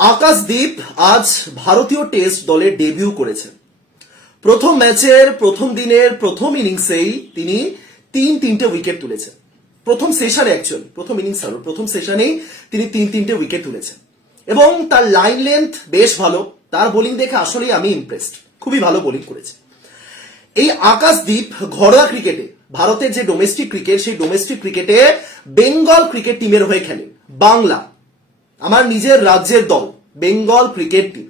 আকাশদীপ আজ ভারতীয় টেস্ট দলে ডেবিউ করেছেন। প্রথম ম্যাচের প্রথম দিনের প্রথম ইনিংসেই তিনি তিন তিনটে উইকেট তুলেছেন। প্রথম সেশনে অ্যাকচুয়ালি প্রথম ইনিংস হলো প্রথম সেশনেই তিনি তিন তিনটে উইকেট তুলেছেন। এবং তার লাইন লেন্থ বেশ ভালো। তার বোলিং দেখে আসলেই আমি ইমপ্রেসড খুবই ভালো বোলিং করেছে। এই আকাশদ্বীপ ঘরোয়া ক্রিকেটে, ভারতের যে ডোমেস্টিক ক্রিকেট সেই ডোমেস্টিক ক্রিকেটে বেঙ্গল ক্রিকেট টিমের হয়ে খেলে বাংলা। আমার নিজের রাজ্যের দল, বেঙ্গল ক্রিকেট টিম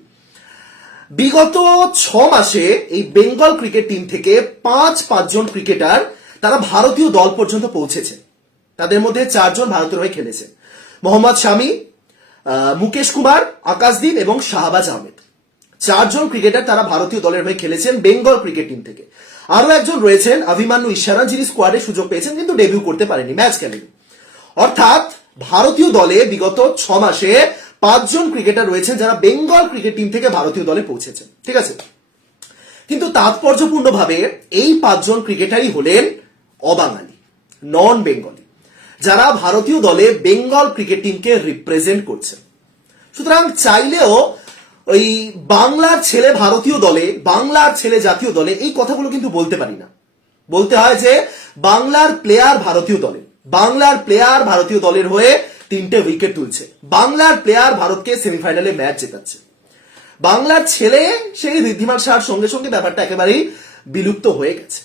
বিগত ছ মাসে এই বেঙ্গল ক্রিকেট টিম থেকে পাঁচ পাঁচজন ক্রিকেটার তারা ভারতীয় দল পর্যন্ত পৌঁছেছে। তাদের মধ্যে চারজন ভারতের হয়ে খেলেছে। মোহাম্মদ শামি মুকেশ কুমার, আকাশদীপ এবং শাহবাজ আহমেদ। চারজন ক্রিকেটার তারা ভারতীয় দলের হয়ে খেলেছেন বেঙ্গল ক্রিকেট টিম থেকে। আরও একজন রয়েছেন, অভিমান্যু ইশারান, যিনি স্কোয়াডে সুযোগ পেয়েছেন, কিন্তু ডেবিউ করতে পারেনি ম্যাচ খেলেনি। অর্থাৎ ভারতীয় দলে বিগত ছ মাসে পাঁচজন ক্রিকেটার রয়েছেন যারা বেঙ্গল ক্রিকেট টিম থেকে ভারতীয় দলে পৌঁছেছেন। ঠিক আছে? কিন্তু তাৎপর্যপূর্ণভাবে এই পাঁচজন ক্রিকেটারই হলেন অবাঙালি নন বেঙ্গলি যারা ভারতীয় দলে বেঙ্গল ক্রিকেট টিমকে রিপ্রেজেন্ট করছে সুতরাং চাইলেও ওই বাংলার ছেলে ভারতীয় দলে, বাংলার ছেলে জাতীয় দলে এই কথাগুলো কিন্তু বলতে পারি না। বলতে হয় যে, বাংলার প্লেয়ার ভারতীয় দলে। বাংলার প্লেয়ার ভারতীয় দলের হয়ে তিনটে উইকেট তুলছে। বাংলার প্লেয়ার ভারতকে সেমিফাইনালে ম্যাচ জেতাচ্ছে। বাংলার ছেলে সেই ঋদ্ধিমান শাহর সঙ্গে সঙ্গে ব্যাপারটা একেবারেই বিলুপ্ত হয়ে গেছে।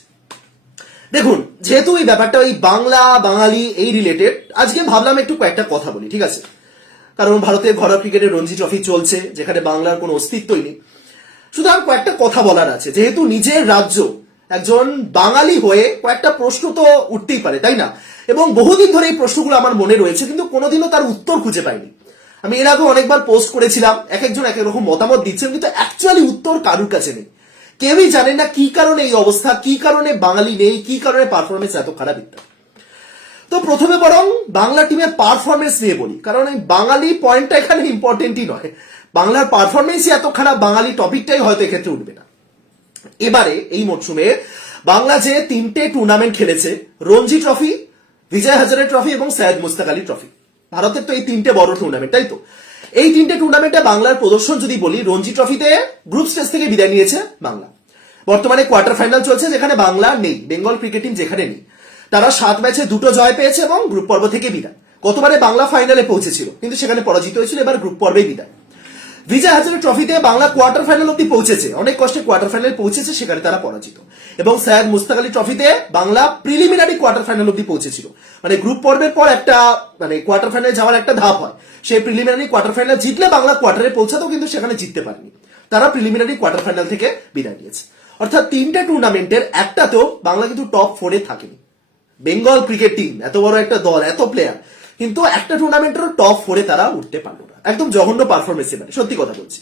দেখুন, যেহেতু এই ব্যাপারটা ওই বাংলা, বাঙালি, এই রিলেটেড আজকে ভাবলাম একটু কয়েকটা কথা বলি, ঠিক আছে? কারণ ভারতের ঘরোয়া ক্রিকেটে রঞ্জি ট্রফি চলছে, যেখানে বাংলার কোনো অস্তিত্বই নেই। সুতরাং কয়েকটা কথা বলার আছে। যেহেতু নিজের রাজ্য একজন বাঙালি হয়ে কয়েকটা প্রশ্ন তো উঠতেই পারে, তাই না? এবং বহুদিন ধরে এই প্রশ্নগুলো আমার মনে রয়েছে, কিন্তু কোনোদিনও তার উত্তর খুঁজে পাইনি। আমি এর আগে অনেকবার পোস্ট করেছিলাম, এক একজন এক রকম মতামত দিচ্ছেন, কিন্তু অ্যাকচুয়ালি উত্তর কারুর কাছে নেই। কেউই জানে না কি কারণে এই অবস্থা, কি কারণে বাঙালি নেই, কি কারণে পারফরমেন্স এত খারাপ ইত্যাদি। তো প্রথমে বরং বাংলা টিমের পারফরমেন্স নিয়ে বলি, কারণ এই বাঙালি পয়েন্টটা এখানে ইম্পর্টেন্টই নয়। বাংলার পারফরমেন্সই এত খারাপ, বাঙালি টপিকটাই হয়তো এক্ষেত্রে উঠবে না। এবারে এই মরশুমে বাংলা যে তিনটে টুর্নামেন্ট খেলেছে, রঞ্জি ট্রফি বিজয় হাজারে ট্রফি এবং সৈয়দ মুস্তাক আলী ট্রফি ভারতের তো এই তিনটে বড় টুর্নামেন্ট তাই তো? এই তিনটে টুর্নামেন্টে বাংলার প্রদর্শন যদি বলি, রঞ্জি ট্রফিতে গ্রুপ স্টেজ থেকে বিদায় নিয়েছে বাংলা। বর্তমানে কোয়ার্টার ফাইনাল চলছে যেখানে বাংলা নেই, বেঙ্গল ক্রিকেট টিম যেখানে নেই। তারা সাত ম্যাচে দুটো জয় পেয়েছে এবং গ্রুপ পর্ব থেকে বিদায়। গতবারে বাংলা ফাইনালে পৌঁছেছিল, কিন্তু সেখানে পরাজিত হয়েছিল, এবার গ্রুপ পর্বেই বিদায়। বিজয় হাজারে ট্রফিতে বাংলা কোয়ার্টার ফাইনাল অব্দি পৌঁছেছে। অনেক কষ্টে কোয়ার্টার ফাইনাল পৌঁছেছে, সেখানে তারা পরাজিত। এবং সৈয়দ মুস্তাক আলী ট্রফিতে বাংলা প্রিলিমিনারি কোয়ার্টার ফাইনাল অব্দি পৌঁছেছিল। মানে গ্রুপ পর্বের পর একটা মানে কোয়ার্টার ফাইনালে যাওয়ার একটা ধাপ হয়। সেই প্রিলিমিনারি কোয়ার্টার ফাইনাল জিতলে বাংলা কোয়ার্টারে পৌঁছাতেও কিন্তু সেখানে জিততে পারেনি। তারা প্রিলিমিনারি কোয়ার্টার ফাইনাল থেকে বিদায় নিয়েছে। অর্থাৎ তিনটে টুর্নামেন্টের একটাতেও বাংলা কিন্তু টপ ফোরে থাকেনি। বেঙ্গল ক্রিকেট টিম এত বড় একটা দল, এত প্লেয়ার কিন্তু একটা টুর্নামেন্টেরও টপ ফোরে তারা উঠতে পারল। একদম জঘন্য পারফরমেন্স এবারে সত্যি কথা বলছি।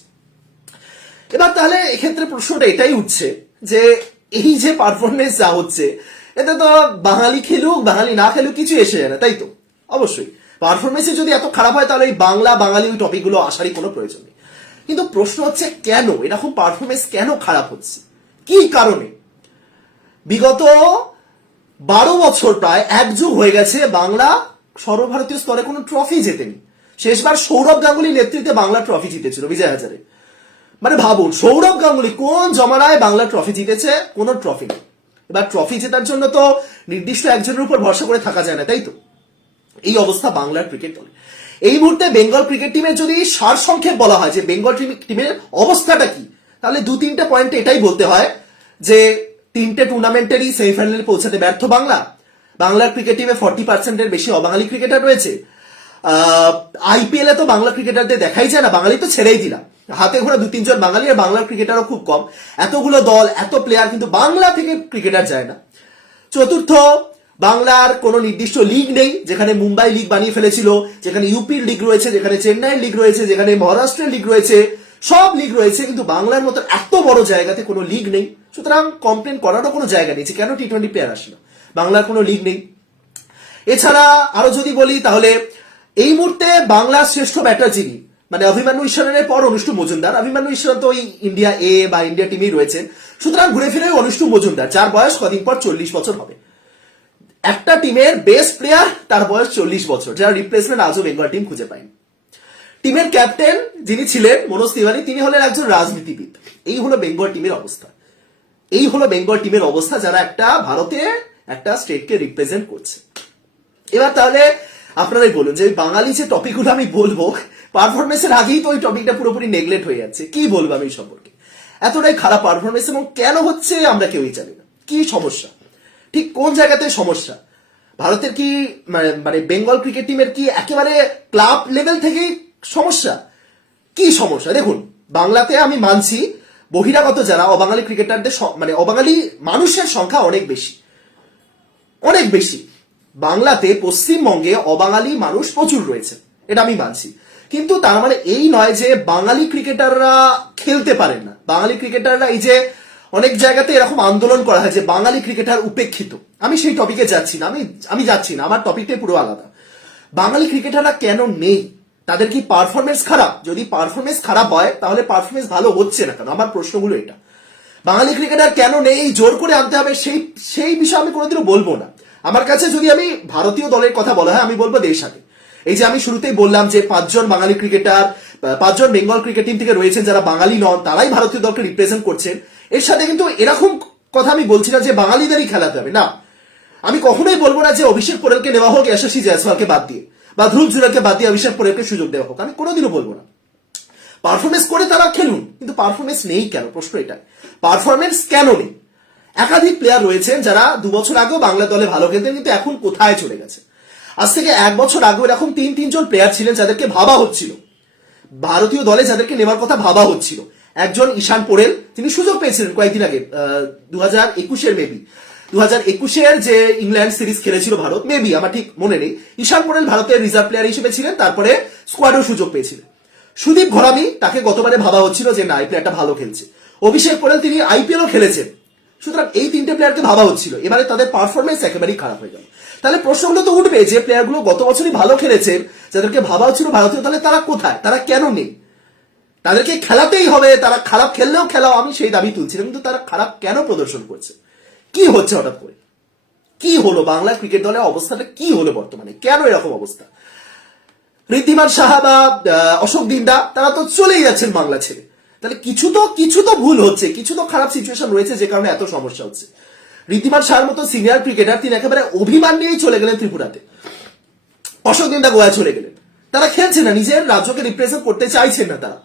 এবার তাহলে এক্ষেত্রে প্রশ্নটা এটাই উঠছে যে, এই যে পারফরমেন্স যা হচ্ছে, এতে তো বাঙালি খেলুক, বাঙালি না খেলুক কিছু এসে যায় না, তাই তো? অবশ্যই। পারফরমেন্সে যদি এত খারাপ হয়, তাহলে এই বাংলা, বাঙালি ওই টপিকগুলো আসারই কোনো প্রয়োজন নেই। কিন্তু প্রশ্ন হচ্ছে কেন? এরকম পারফরমেন্স কেন খারাপ হচ্ছে? কি কারণে? বিগত বারো বছর প্রায় এক যুগ হয়ে গেছে বাংলা সর্বভারতীয় স্তরে কোনো ট্রফি জেতেনি। শেষবার সৌরভ গাঙ্গুলি নেতৃত্বে বাংলা ট্রফি জিতেছিল বিজয় হাজারে। মানে ভাবুন, সৌরভ গাঙ্গুলি কোন জমানায় বাংলা ট্রফি জিতেছে? কোন ট্রফি নেই। এবার ট্রফি জেতার জন্য তো নির্দিষ্ট একজনের উপর ভরসা করে থাকা যায় না, তাই তো? এই অবস্থা বাংলার ক্রিকেট দলে। এই মুহূর্তে বেঙ্গল ক্রিকেট টিমের যদি সার সংক্ষেপ বলা হয় যে বেঙ্গল টিম- টিমের অবস্থাটা কি, তাহলে দু তিনটে পয়েন্টে এটাই বলতে হয় যে তিনটে টুর্নামেন্টেরই সেমিফাইনালে পৌঁছাতে ব্যর্থ বাংলা। বাংলার ক্রিকেট টিমে ফর্টি পার্সেন্টের বেশি অবাঙালি ক্রিকেটার রয়েছে। আইপিএল তো বাংলা ক্রিকেটারদের দেখাই যায় না, বাঙালি তো ছেড়েই দিলাম। হাতে ঘোরা দু তিনজন বাঙালি আর বাংলার ক্রিকেটারও খুব কম। এতগুলো দল, এত প্লেয়ার কিন্তু বাংলা থেকে ক্রিকেটার যায় না। চতুর্থ, বাংলার কোনো নির্দিষ্ট লিগ নেই, যেখানে মুম্বাই লিগ বানিয়ে ফেলেছিল, যেখানে ইউপির লিগ রয়েছে, যেখানে চেন্নাইয়ের লিগ রয়েছে, যেখানে মহারাষ্ট্রের লিগ রয়েছে, সব লিগ রয়েছে, কিন্তু বাংলার মতো এত বড় জায়গাতে কোনো লিগ নেই। সুতরাং কমপ্লেন করারও কোনো জায়গা নেই যে কেন টি টোয়েন্টি প্লেয়ার আসলো। বাংলার কোনো লিগ নেই। এছাড়া আরও যদি বলি, তাহলে এই মুহূর্তে বাংলার শ্রেষ্ঠ ব্যাটার যিনি মানে অভিমান্যু ঈশ্বরের পর অনুষ্ঠু মজুমদার। অভিমান্যু ঈশ্বর তো ওই ইন্ডিয়া এ বা ইন্ডিয়া টিমেই রয়েছেন। সুতরাং ঘুরে ফিরে অনুষ্ঠু মজুমদার, যার বয়স কদিন পর চল্লিশ বছর হবে। একটা টিমের বেস্ট প্লেয়ার তার বয়স চল্লিশ বছর, যার রিপ্লেসমেন্ট আজও বেঙ্গল টিম খুঁজে পায়নি। টিমের ক্যাপ্টেন যিনি ছিলেন, মনোজ তিওয়ারি, তিনি হলেন একজন রাজনীতিবিদ। এই হলো বেঙ্গল টিমের অবস্থা। এই হলো বেঙ্গল টিমের অবস্থা, যারা একটা ভারতে একটা স্টেটকে রিপ্রেজেন্ট করছে। এবার তাহলে আপনারাই বলুন যে বাঙালি যে টপিকগুলো আমি বলব পারফরমেন্সের আগেই তো ওই টপিকটা পুরোপুরি নেগলেক্ট হয়ে যাচ্ছে। কি বলব আমি সম্পর্কে? এতটাই খারাপ পারফরমেন্স এবং কেন হচ্ছে আমরা কেউই জানি না। কি সমস্যা? ঠিক কোন জায়গাতে সমস্যা? ভারতের কি মানে মানে বেঙ্গল ক্রিকেট টিমের কি একেবারে ক্লাব লেভেল থেকেই সমস্যা? কি সমস্যা? দেখুন, বাংলাতে আমি মানছি, বহিরাগত যারা অবাঙালি ক্রিকেটারদের মানে অবাঙালি মানুষের সংখ্যা অনেক বেশি। অনেক বেশি। বাংলাতে পশ্চিমবঙ্গে অবাঙালি মানুষ প্রচুর রয়েছে, এটা আমি মানছি। কিন্তু তার মানে এই নয় যে বাঙালি ক্রিকেটাররা খেলতে পারেন না। বাঙালি ক্রিকেটাররা এই যে অনেক জায়গাতে এরকম আন্দোলন করা হয় যে বাঙালি ক্রিকেটার উপেক্ষিত। আমি সেই টপিকে যাচ্ছি না, আমি আমি যাচ্ছি না, আমার টপিকটাই পুরো আলাদা। বাঙালি ক্রিকেটাররা কেন নেই? তাদের কি পারফরমেন্স খারাপ? যদি পারফরমেন্স খারাপ হয়, তাহলে পারফরমেন্স ভালো হচ্ছে না কেন? আমার প্রশ্নগুলো এটা। বাঙালি ক্রিকেটার কেন নেই? জোর করে আনতে হবে, সেই সেই বিষয়ে আমি কোনোদিনও বলব না। আমার কাছে যদি আমি ভারতীয় দলের কথা বলা হয়, আমি বলব দেশ আগে। এই যে আমি শুরুতেই বললাম যে পাঁচজন বাঙালি ক্রিকেটার পাঁচজন বেঙ্গল ক্রিকেট টিম থেকে রয়েছেন যারা বাঙালি নন, তারাই ভারতীয় দলকে রিপ্রেজেন্ট করছেন। এর সাথে কিন্তু এরকম কথা আমি বলছি না যে বাঙালিদেরই খেলাতে হবে না। আমি কখনোই বলব না যে অভিষেক পোরেলকে নেওয়া হোক যশস্বী জয়সওয়ালকে বাদ দিয়ে, বা ধ্রুব জুরাকে বাদ দিয়ে অভিষেক পোরেলকে সুযোগ দেওয়া হোক। আমি কোনোদিনও বলব না। পারফরমেন্স করে তারা খেলুন, কিন্তু পারফরমেন্স নেই কেন? প্রশ্ন এটা পারফরমেন্স কেন নেই? একাধিক প্লেয়ার রয়েছেন যারা দু বছর আগেও বাংলা দলে ভালো খেলতেন, কিন্তু এখন কোথায় চলে গেছে? আজ থেকে এক বছর আগেও এরকম তিন, তিনজন প্লেয়ার ছিলেন যাদেরকে ভাবা হচ্ছিল। ভারতীয় দলে যাদেরকে নেওয়ার কথা ভাবা হচ্ছিল। একজন ঈশান পোরেল তিনি সুযোগ পেয়েছিলেন কয়েকদিন আগে দু হাজার একুশের মেবি দু হাজার একুশের যে ইংল্যান্ড সিরিজ খেলেছিল ভারত মেবি আমার ঠিক মনে নেই। ঈশান পোরেল ভারতের রিজার্ভ প্লেয়ার হিসেবে ছিলেন, তারপরে স্কোয়াডেও সুযোগ পেয়েছিলেন। সুদীপ ঘরামি তাকে গতবারে ভাবা হচ্ছিল যে, না, এই প্লেয়ারটা ভালো খেলছে। অভিষেক পোরেল তিনি আইপিএলও খেলেছেন। সুতরাং এই তিনটে প্লেয়ারকে ভাবা হচ্ছিল। এবারে তাদের পারফরমেন্স একেবারেই খারাপ হয়ে গেল। তাহলে প্রশ্নগুলো তো উঠবে যে প্লেয়ারগুলো গত বছরই ভালো খেলেছেন যাদেরকে ভাবা হচ্ছিল ভারতীয় তাহলে তারা কোথায়? তারা কেন নেই? তাদেরকে খেলাতেই হবে, তারা খারাপ খেললেও খেলাও, আমি সেই দাবি তুলছিলাম কিন্তু তারা খারাপ কেন প্রদর্শন করছে? কি হচ্ছে হঠাৎ করে? কি হলো? বাংলা ক্রিকেট দলের অবস্থাটা কি হলো বর্তমানে? কেন এরকম অবস্থা? ঋদ্ধিমান সাহা বা অশোক দিন্দা, তারা তো চলেই যাচ্ছেন বাংলা ছেড়ে। তাহলে কিছু তো কিছু তো ভুল হচ্ছে, কিছু তো খারাপ সিচুয়েশন রয়েছে যে কারণে এত সমস্যা হচ্ছে। ঋদ্ধিমান সাহার মতো সিনিয়র ক্রিকেটার তিনি একেবারে অভিমান নিয়েই চলে গেলেন ত্রিপুরাতে। অশোক দিন্দা গোয়া চলে গেলেন। তারা খেলছে না, নিজের রাজ্যকে রিপ্রেজেন্ট করতে চাইছেন না তারা।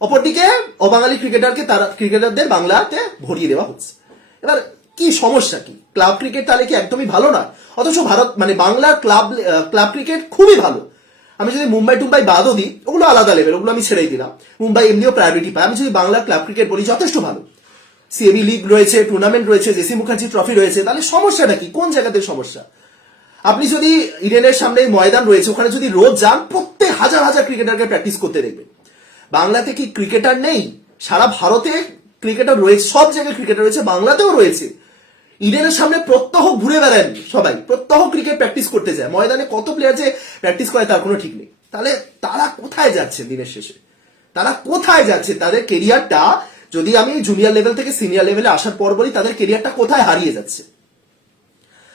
অপরদিকে, অবাঙালি ক্রিকেটারকে তারা ক্রিকেটারদের বাংলাতে ভরিয়ে দেওয়া হচ্ছে। এবার, কি সমস্যা কি? ক্লাব ক্রিকেট তাহলে কি একদমই ভালো না? অথচ ভারত মানে বাংলার ক্লাব ক্লাব ক্রিকেট খুবই ভালো। আমি যদি মুম্বাই টুম্বাই বাদও দিই, ওগুলো আলাদা লেভেল ওগুলো আমি ছেড়েই দিলাম। মুম্বাই এমনিও প্রায়োরিটি পায়। আমি যদি বাংলা ক্লাব ক্রিকেট বলি, যথেষ্ট ভালো। সিএবি লিগ রয়েছে টুর্নামেন্ট রয়েছে জেসি মুখার্জি ট্রফি রয়েছে, তাহলে সমস্যাটা কি? কোন জায়গাতে সমস্যা? আপনি যদি ইডেনের সামনে ময়দান রয়েছে, ওখানে যদি রোজ যান, প্রত্যেক হাজার হাজার ক্রিকেটারকে প্র্যাকটিস করতে দেখবেন। বাংলাতে কি ক্রিকেটার নেই? সারা ভারতে ক্রিকেটার রয়েছে, সব জায়গায় ক্রিকেটার রয়েছে, বাংলাতেও রয়েছে। ইডেনের সামনে প্রত্যহ ঘুরে বেড়ান সবাই, প্রত্যহ ক্রিকেট প্র্যাকটিস করতে যায়। ময়দানে কত প্লেয়ার যে প্র্যাকটিস করে তার কোনো ঠিক নেই। তাহলে তারা কোথায় যাচ্ছে দিনের শেষে? তারা কোথায় যাচ্ছে? তাদের কেরিয়ারটা যদি আমি জুনিয়র লেভেল থেকে সিনিয়র লেভেলে আসার পর বলি, তাদের কেরিয়ারটা কোথায় হারিয়ে যাচ্ছে?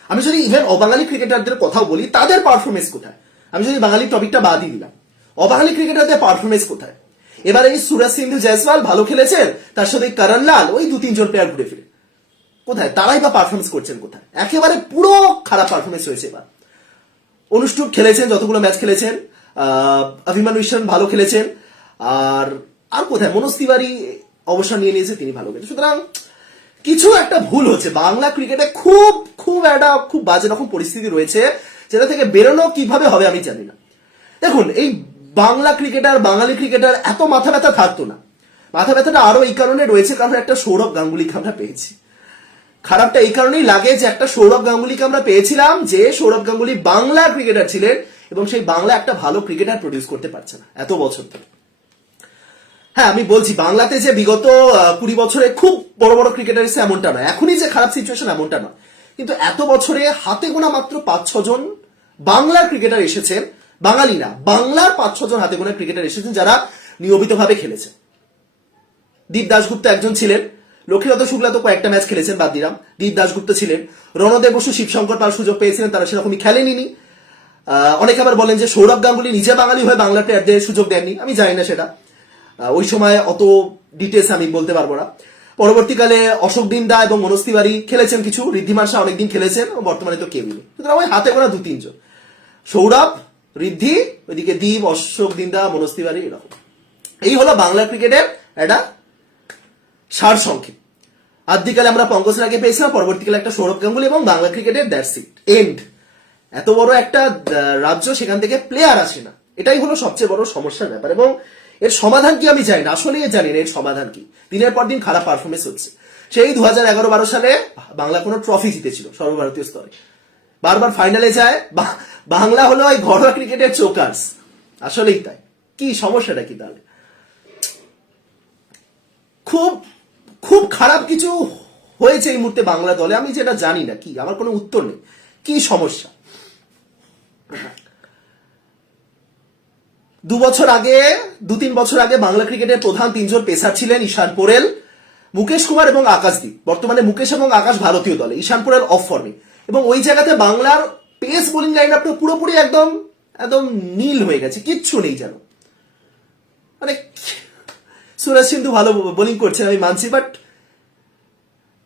আমি যদি ইভেন অবাঙালি ক্রিকেটারদের কথাও বলি, তাদের পারফরমেন্স কোথায়? আমি যদি বাঙালি টপিকটা বাদই দিলাম। অবাঙালি ক্রিকেটারদের পারফরমেন্স কোথায়? এবার এই সুরাজ সিন্ধু জয়সওয়াল ভালো খেলেছেন, তার সাথে করণ লাল, ওই দু তিনজন প্লেয়ার ঘুরে ফিরে। কোথায়? তারাই বা পারফরমেন্স করছেন কোথায়? একেবারে পুরো খারাপ পারফরমেন্স হয়েছে এবার। অনুষ্ঠুপ খেলেছেন, যতগুলো ম্যাচ খেলেছেন অভিমানু ঈশ্বর ভালো খেলেছেন, আর আর কোথায়? মনোজ তিওয়ারি অবসর নিয়ে নিয়েছে, তিনি ভালো খেলেছেন। সুতরাং কিছু একটা ভুল হচ্ছে। বাংলা ক্রিকেটে খুব খুব একটা খুব বাজে রকম পরিস্থিতি রয়েছে, যেটা থেকে বেরোনো কীভাবে হবে আমি জানি না। দেখুন, এই বাংলা ক্রিকেটার, বাঙালি ক্রিকেটার এত মাথা ব্যথা থাকতো না। মাথা ব্যথাটা আরও এই কারণে রয়েছে, কারণ একটা সৌরভ গাঙ্গুলিকে আমরা পেয়েছি। খারাপটা এই কারণেই লাগে যে একটা সৌরভ গাঙ্গুলিকে আমরা পেয়েছিলাম যে সৌরভ গাঙ্গুলি বাংলা ক্রিকেটার ছিলেন এবং সেই বাংলা একটা ভালো ক্রিকেটার প্রডিউস করতে পারছে না, এত বছর ধরে। হ্যাঁ আমি বলছি, বাংলাতে যে বিগত কুড়ি বছরে খুব বড় বড় ক্রিকেটার এসে এমনটা নয়। এখনই যে খারাপ সিচুয়েশন এমনটা নয়। কিন্তু এত বছরে হাতে গোনা মাত্র পাঁচ ছজন বাংলার ক্রিকেটার এসেছেন বাঙালি না, বাংলার পাঁচ ছজন হাতে গোনা ক্রিকেটার এসেছেন যারা নিয়মিতভাবে খেলেছে। দীপ দাশগুপ্ত একজন ছিলেন লক্ষ্মীরত শুক্লা তো কয়েকটা ম্যাচ খেলেছেন, বাদ দিলাম। দীপ দাশগুপ্ত ছিলেন। রণদেব বসু, শিবশঙ্কর পাল সুযোগ পেয়েছিলেন, তারা সেরকমই খেলেনি অনেকে আবার বলেন যে সৌরভ গাঙ্গুলি নিজে বাঙালি হয়ে বাংলা প্লেয়ারদের সুযোগ দেননি। আমি জানি না সেটা। ওই সময় অত ডিটেলস আমি বলতে পারব না। পরবর্তীকালে অশোক দিন্দা এবং মনোজ তিওয়ারি খেলেছেন কিছু। ঋদ্ধিমান শাহ অনেকদিন খেলেছেন, বর্তমানে তো কেউই নেই। সুতরাং ওই হাতে গোনা দু তিনজন সৌরভ, ঋদ্ধি, ওইদিকে দীপ, অশোক দিন্দা, মনোজ তিওয়ারি, এরকম। এই হলো বাংলা ক্রিকেটের একটা সার সংক্ষেপ। আদিকালে আমরা পঙ্কজ রাগে পেয়েছিলাম, পরবর্তীকালে একটা সৌরভ গাঙ্গুলি এবং বাংলা ক্রিকেটের দ্যাটস ইট। এন্ড এত বড় একটা রাজ্য সেখান থেকে প্লেয়ার আসে না। এটাই হলো সবচেয়ে বড় সমস্যার ব্যাপার এবং এর সমাধান কি আমি জানি না। আসলে জানি না এর সমাধান কি। দিনের পর দিন খারাপ পারফরমেন্স হচ্ছে। সেই দু হাজার এগারো বারো সালে বাংলা কোনো ট্রফি জিতেছিল সর্বভারতীয় স্তরে। বারবার ফাইনালে যায়। বাংলা হলো ওই ঘরোয়া ক্রিকেটের চোকার্স আসলেই তাই। কি সমস্যাটা কি তাহলে? খুব খুব খারাপ কিছু হয়েছে এই মুহূর্তে বাংলা দলে, আমি যেটা জানি না, কি? আমার কোনো উত্তর নেই। কি সমস্যা? দু বছর আগে, দু তিন বছর আগে বাংলা ক্রিকেটের প্রধান তিনজন পেসার ছিলেন ঈশান পোরেল, মুকেশ কুমার এবং আকাশদীপ। বর্তমানে মুকেশ এবং আকাশ ভারতীয় দলে, ঈশান পোরেল অফ ফর্মে এবং ওই জায়গাতে বাংলার পেস বোলিং লাইন আপটা পুরোপুরি একদম একদম নীল হয়ে গেছে, কিচ্ছু নেই যেন। মানে সুরেশ সিন্ধু ভালো বোলিং করছে আমি মানছি বাট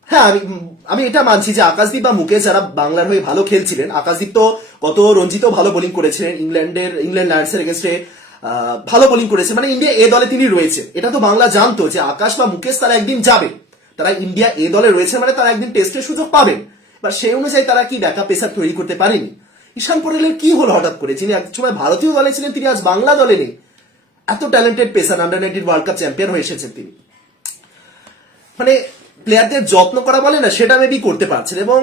হ্যাঁ আমি আমি এটা মানছি যে আকাশদীপ বা মুকেশ যারা বাংলার হয়ে ভালো খেলছিলেন, আকাশদীপ তো গত রঞ্জিতও ভালো বোলিং করেছিলেন ইংল্যান্ডের, ইংল্যান্ড লায়ন্সের এগেনস্টে ভালো বোলিং করেছে মানে ইন্ডিয়া এ দলে তিনি রয়েছে এটা তো বাংলা জানতো যে আকাশ বা মুকেশ তারা একদিন যাবে। তারা ইন্ডিয়া এ দলে রয়েছে মানে তারা একদিন টেস্টের সুযোগ পাবেন। বা সেই অনুযায়ী তারা কি ব্যাকআপ পেসার তৈরি করতে পারেনি? ঈশান পটেলের কি হলো হঠাৎ করে? যিনি এক সময় ভারতীয় দলে ছিলেন, তিনি আজ বাংলা দলে নেই। এত talented pacer under nineteen world cup champion হয়ে এসেছেন তিনি। মানে প্লেয়ারদের যত্ন করা বলে না, সেটা মেবি করতে পারছেন এবং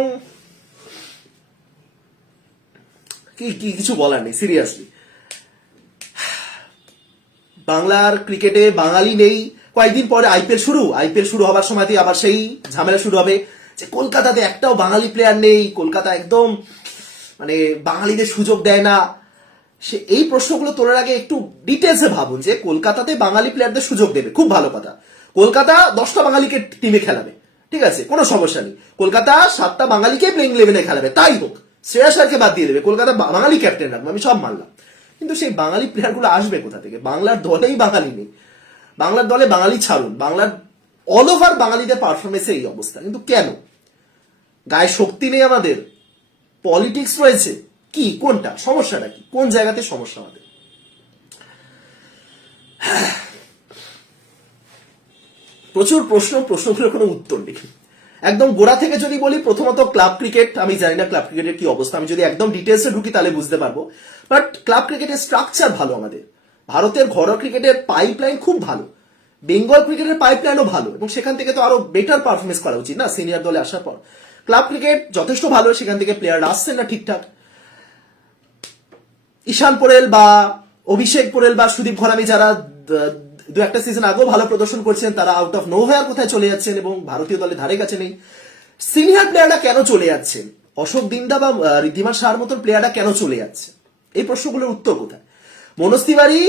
কি কি, কিছু বলার নেই সিরিয়াসলি বাংলার ক্রিকেটে বাঙালি নেই। কয়েকদিন পরে আইপিএল শুরু। আইপিএল শুরু হবার সময়তেই আবার সেই ঝামেলা শুরু হবে যে কলকাতাতে একটাও বাঙালি প্লেয়ার নেই। কলকাতা একদম মানে বাঙালিদের সুযোগ দেয় না। সে এই প্রশ্নগুলো তোলার আগে একটু ডিটেলসে ভাবুন যে কলকাতাতে বাঙালি প্লেয়ারদের সুযোগ দেবে। খুব ভালো কথা। কলকাতা দশটা বাঙালিকে টিমে খেলাবে। ঠিক আছে? কোনো সমস্যা নেই। কলকাতা সাতটা বাঙালিকে প্লেইং লেভেলে খেলাবে। তাই হোক। শ্রেয়া সারকে বাদ দিয়ে দেবে। কলকাতা বাঙালি ক্যাপ্টেন রাখবে। আমি সব মানলাম। কিন্তু সেই বাঙালি প্লেয়ারগুলো আসবে কোথা থেকে? বাংলার দলেই বাঙালি নেই। বাংলার দলে বাঙালি ছাড়ুন। বাংলার অল ওভার বাঙালিদের পারফরমেন্সের এই অবস্থা। কিন্তু কেন? গায়ে শক্তি নেই আমাদের। পলিটিক্স রয়েছে। কি, কোনটা? সমস্যাটা কি? কোন জায়গাতে সমস্যা আমাদের প্রচুর প্রশ্ন প্রশ্নগুলোর কোনো উত্তর নেই। একদম গোড়া থেকে যদি বলি, প্রথমত ক্লাব ক্রিকেট, আমি জানি না ক্লাব ক্রিকেটের কি অবস্থা, আমি যদি একদম ডিটেলসে ঢুকি তাহলে বুঝতে পারব। বাট ক্লাব ক্রিকেটের স্ট্রাকচার ভালো আমাদের। ভারতের ঘরোয়া ক্রিকেটের পাইপলাইন খুব ভালো। বেঙ্গল ক্রিকেটের পাইপলাইনও ভালো, এবং সেখান থেকে তো আরও বেটার পারফরমেন্স করা উচিত না সিনিয়র দলে আসার পর। ক্লাব ক্রিকেট যথেষ্ট ভালো, সেখান থেকে প্লেয়ার আসছেন না ঠিকঠাক। ঈশান পোরেল বা অভিষেক পোরেল বা সুদীপ ঘরামি যারা দু একটা সিজন আগেও ভালো প্রদর্শন করছেন, তারা আউট অফ নো নোভেয়ার কোথায় চলে যাচ্ছেন এবং ভারতীয় দলে ধারে কাছে নেই। সিনিয়র প্লেয়াররা কেন চলে যাচ্ছেন অশোক দিন্দা বা রিদ্ধিমান শাহর মতন প্লেয়াররা কেন চলে যাচ্ছে? এই প্রশ্নগুলোর উত্তর কোথায়? মনোজ তিওয়ারি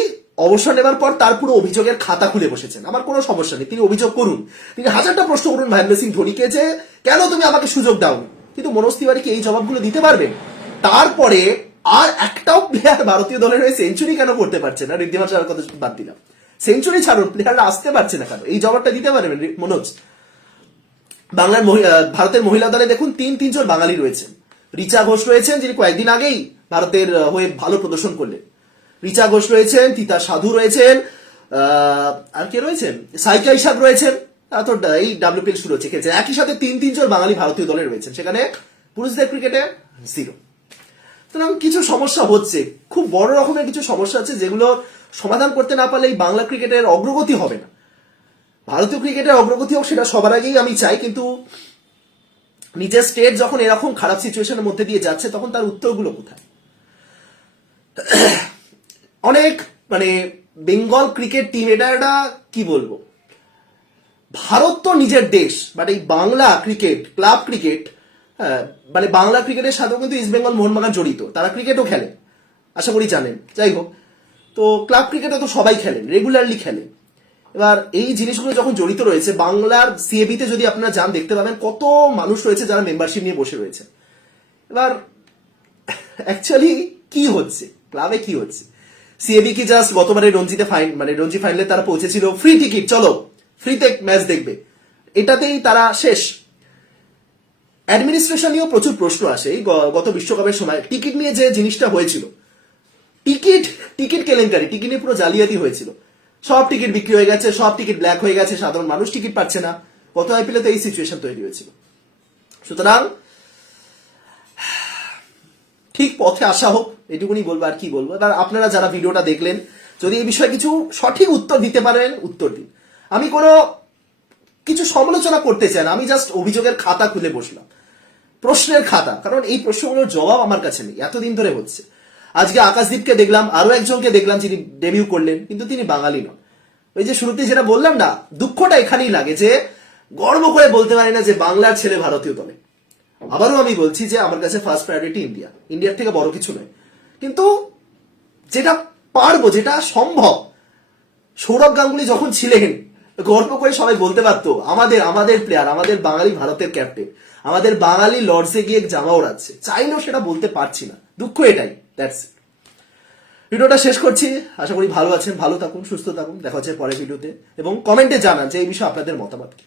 অবসর নেবার পর তার পুরো অভিযোগের খাতা খুলে বসেছেন। আমার কোনো সমস্যা নেই, তিনি অভিযোগ করুন। তিনি হাজারটা প্রশ্ন করুন মহেন্দ্র সিং ধোনিকে যে, কেন তুমি আমাকে সুযোগ দাওনি? কিন্তু মনোজ তিওয়ারি কি এই জবাবগুলো দিতে পারবেন? তারপরে আর একটাও প্লেয়ার ভারতীয় দলের হয়ে সেঞ্চুরি কেন করতে পারছে না? ঋদ্ধিমান শাহর কথা বাদ দিলাম। সেঞ্চুরি ছাড়ুন প্লেয়াররা আসতে পারছে না কেন? এই জবাবটা দিতে পারবেন মনোজ। বাংলার ভারতের মহিলা দলে দেখুন তিন তিনজন বাঙালি রয়েছেন। রিচা ঘোষ রয়েছেন, যিনি কয়েকদিন আগেই ভারতের হয়ে ভালো প্রদর্শন করলেন। রিচা ঘোষ রয়েছেন, তিতা সাধু রয়েছেন আর কে রয়েছেন? সাইকা ইসাক রয়েছেন। তারা এই ডাব্লিউপিএল শুরু হচ্ছে, খেলছে। একই সাথে তিন তিনজন বাঙালি ভারতীয় দলে রয়েছেন। সেখানে পুরুষদের ক্রিকেটে জিরো সুতরাং কিছু সমস্যা হচ্ছে। খুব বড় রকমের কিছু সমস্যা আছে যেগুলো সমাধান করতে না পারলে এই বাংলা ক্রিকেটের অগ্রগতি হবে না। ভারতীয় ক্রিকেটের অগ্রগতি হোক সেটা সবার আগেই আমি চাই, কিন্তু নিজের স্টেট যখন এরকম খারাপ সিচুয়েশনের মধ্যে দিয়ে যাচ্ছে, তখন তার উত্তরগুলো কোথায়? অনেক মানে বেঙ্গল ক্রিকেট টিম এটা একটা, কি বলব? ভারত তো নিজের দেশ বাট এই বাংলা ক্রিকেট ক্লাব ক্রিকেট মানে বাংলা ক্রিকেটের সাথেও কিন্তু ইস্ট বেঙ্গল মোহনবাগান জড়িত। তারা ক্রিকেটও খেলে। আশা করি জানেন। যাই হোক, তো ক্লাব ক্রিকেটও তো সবাই খেলেন রেগুলারলি খেলে। এবার এই জিনিসগুলো যখন জড়িত রয়েছে, বাংলার সিএবিতে যদি আপনারা যান, দেখতে পাবেন কত মানুষ রয়েছে যারা মেম্বারশিপ নিয়ে বসে রয়েছে। এবার অ্যাকচুয়ালি কি হচ্ছে? ক্লাবে কি হচ্ছে? সিএবি কি জাস্ট গতবারে রঞ্জিতে ফাইন মানে রঞ্জি ফাইনালে তারা পৌঁছেছিল ফ্রি টিকিট চলো ফ্রিতে ম্যাচ দেখবে। এটাতেই তারা শেষ। অ্যাডমিনিস্ট্রেশন নিয়েও প্রচুর প্রশ্ন আসে এই গত বিশ্বকাপের সময়। টিকিট নিয়ে যে জিনিসটা হয়েছিল, টিকিট টিকিট কেলেঙ্কারি, টিকিট নিয়ে পুরো জালিয়াতি হয়েছিল। সব টিকিট বিক্রি হয়ে গেছে, সব টিকিট ব্ল্যাক হয়ে গেছে, সাধারণ মানুষ টিকিট পাচ্ছে না। গত আইপিএলে এই সিচুয়েশন তৈরি হয়েছিল। সুতরাং, ঠিক পথে আসা হোক, এটুকুনি বলব আর কি বলব। এবার আপনারা যারা ভিডিওটা দেখলেন, যদি এই বিষয়ে কিছু সঠিক উত্তর দিতে পারেন, উত্তর দিন। আমি কোনো কিছু সমালোচনা করতে চাই না, আমি জাস্ট অভিযোগের খাতা খুলে বসলাম। প্রশ্নের খাতা। কারণ এই প্রশ্নগুলোর জবাব আমার কাছে নেই। এতদিন ধরে হচ্ছে। আজকে আকাশদীপকে দেখলাম, আরও একজনকে দেখলাম যিনি ডেবিউ করলেন, কিন্তু তিনি বাঙালি নন। ওই যে শুরুতে যেটা বললাম না, দুঃখটা এখানেই লাগে যে, গর্ব করে বলতে পারি না যে বাংলার ছেলে ভারতীয় দলে। আবারও আমি বলছি যে, আমার কাছে ফার্স্ট প্রায়োরিটি ইন্ডিয়া ইন্ডিয়ার থেকে বড় কিছু নয়। কিন্তু যেটা পারব, যেটা সম্ভব, সৌরভ গাঙ্গুলি যখন ছিলেন, গর্ব করে সবাই বলতে পারতো, আমাদের আমাদের প্লেয়ার আমাদের বাঙালি ভারতের ক্যাপ্টেন আমাদের বাঙালি লর্ডসে গিয়ে জামা ওড়াচ্ছে। চাইলেও সেটা বলতে পারছি না। দুঃখ এটাই দ্যাটস ভিডিওটা শেষ করছি। আশা করি ভালো আছেন, ভালো থাকুন, সুস্থ থাকুন। দেখা হচ্ছে পরের ভিডিওতে। এবং কমেন্টে জানান যে এই বিষয়ে আপনাদের মতামত কি।